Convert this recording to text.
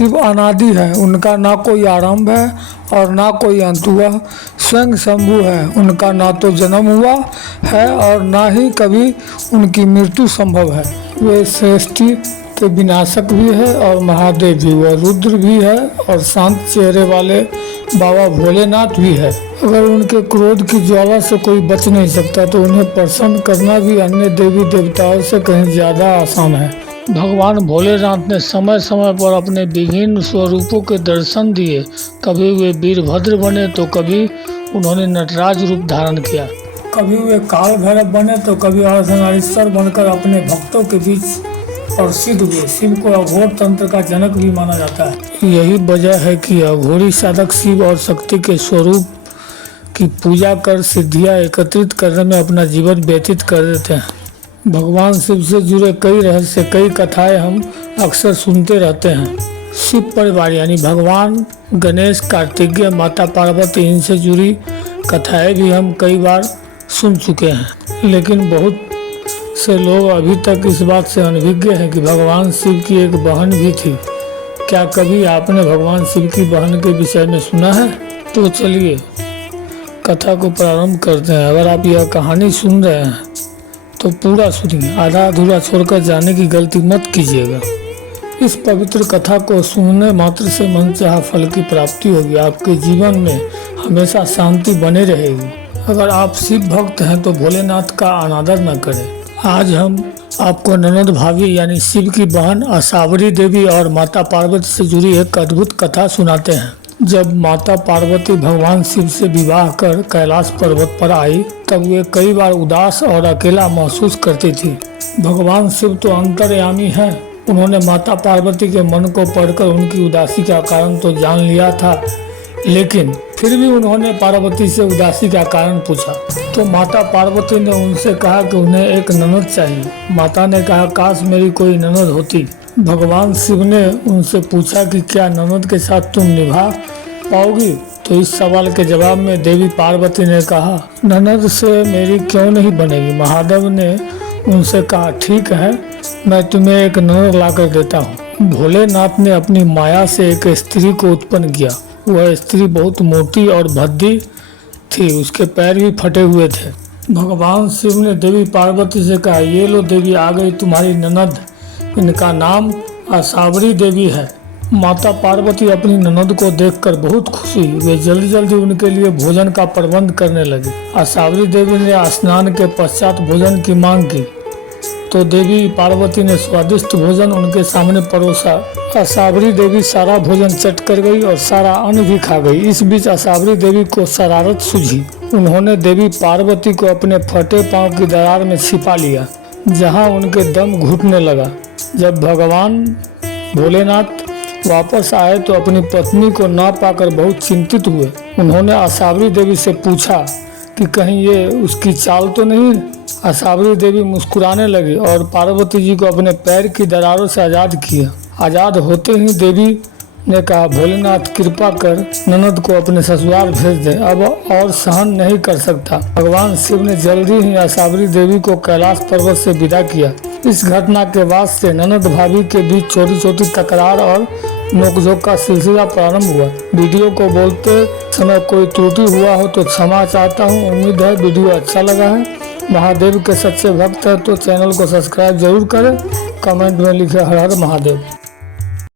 शिव अनादि है, उनका ना कोई आरंभ है और ना कोई अंत हुआ। स्वयं शंभु है, उनका ना तो जन्म हुआ है और ना ही कभी उनकी मृत्यु संभव है। वे सृष्टि के विनाशक भी है और महादेव भी, वह रुद्र भी है और शांत चेहरे वाले बाबा भोलेनाथ भी है। अगर उनके क्रोध की ज्वाला से कोई बच नहीं सकता तो उन्हें प्रसन्न करना भी अन्य देवी देवताओं से कहीं ज़्यादा आसान है। भगवान भोलेनाथ ने समय समय पर अपने विभिन्न स्वरूपों के दर्शन दिए। कभी वे वीरभद्र बने तो कभी उन्होंने नटराज रूप धारण किया, कभी वे काल भैरव बने तो कभी अर्धनारीश्वर बनकर अपने भक्तों के बीच प्रसिद्ध हुए। शिव को अघोर तंत्र का जनक भी माना जाता है। यही वजह है कि अघोरी साधक शिव और शक्ति के स्वरूप की पूजा कर सिद्धियां एकत्रित करने में अपना जीवन व्यतीत कर देते हैं। भगवान शिव से जुड़े कई रहस्य, कई कथाएं हम अक्सर सुनते रहते हैं। शिव परिवार यानी भगवान गणेश, कार्तिकेय, माता पार्वती, इनसे जुड़ी कथाएं भी हम कई बार सुन चुके हैं। लेकिन बहुत से लोग अभी तक इस बात से अनभिज्ञ हैं कि भगवान शिव की एक बहन भी थी। क्या कभी आपने भगवान शिव की बहन के विषय में सुना है? तो चलिए कथा को प्रारंभ करते हैं। अगर आप यह कहानी सुन रहे हैं तो पूरा सुनिए, आधा अधूरा छोड़कर जाने की गलती मत कीजिएगा। इस पवित्र कथा को सुनने मात्र से मनचाहा फल की प्राप्ति होगी। आपके जीवन में हमेशा शांति बनी रहेगी। अगर आप शिव भक्त हैं तो भोलेनाथ का अनादर न करें। आज हम आपको ननद भाभी यानी शिव की बहन असावरी देवी और माता पार्वती से जुड़ी एक अद्भुत कथा सुनाते हैं। जब माता पार्वती भगवान शिव से विवाह कर कैलाश पर्वत पर आई तब वे कई बार उदास और अकेला महसूस करती थी। भगवान शिव तो अंतर्यामी हैं। उन्होंने माता पार्वती के मन को पढ़कर उनकी उदासी का कारण तो जान लिया था, लेकिन फिर भी उन्होंने पार्वती से उदासी का कारण पूछा। तो माता पार्वती ने उनसे कहा कि उन्हें एक ननद चाहिए। माता ने कहा, काश मेरी कोई ननद होती। भगवान शिव ने उनसे पूछा कि क्या ननद के साथ तुम निभा पाओगी? तो इस सवाल के जवाब में देवी पार्वती ने कहा, ननद से मेरी क्यों नहीं बनेगी। महादेव ने उनसे कहा, ठीक है, मैं तुम्हें एक ननद लाकर देता हूँ। भोलेनाथ ने अपनी माया से एक स्त्री को उत्पन्न किया। वह स्त्री बहुत मोटी और भद्दी थी, उसके पैर भी फटे हुए थे। भगवान शिव ने देवी पार्वती से कहा, ये लो देवी, आ गई तुम्हारी ननद। इनका नाम असावरी देवी है। माता पार्वती अपनी ननद को देखकर बहुत खुश हुई। वे जल्दी जल्दी उनके लिए भोजन का प्रबंध करने लगी। असावरी देवी ने स्नान के पश्चात भोजन की मांग की तो देवी पार्वती ने स्वादिष्ट भोजन उनके सामने परोसा। असावरी देवी सारा भोजन चट कर गई और सारा अन्न भी खा गई। इस बीच असावरी देवी को शरारत सूझी। उन्होंने देवी पार्वती को अपने फटे पांव की दरार में छिपा लिया, जहां उनके दम घुटने लगा। जब भगवान भोलेनाथ वापस आए तो अपनी पत्नी को ना पाकर बहुत चिंतित हुए। उन्होंने असावरी देवी से पूछा कि कहीं ये उसकी चाल तो नहीं। असावरी देवी मुस्कुराने लगी और पार्वती जी को अपने पैर की दरारों से आज़ाद किया। आज़ाद होते ही देवी ने कहा, भोलेनाथ कृपा कर ननद को अपने ससुराल भेज दे, अब और सहन नहीं कर सकता। भगवान शिव ने जल्दी ही असावरी देवी को कैलाश पर्वत से विदा किया। इस घटना के बाद से ननद भाभी के बीच छोटी छोटी तकरार और नोकझोंक का सिलसिला प्रारंभ हुआ। वीडियो को बोलते समय कोई त्रुटि हुआ हो तो क्षमा चाहता हूँ। उम्मीद है वीडियो अच्छा लगा है। महादेव के सच्चे भक्त है तो चैनल को सब्सक्राइब जरूर करें। कमेंट में लिखे हर हर महादेव।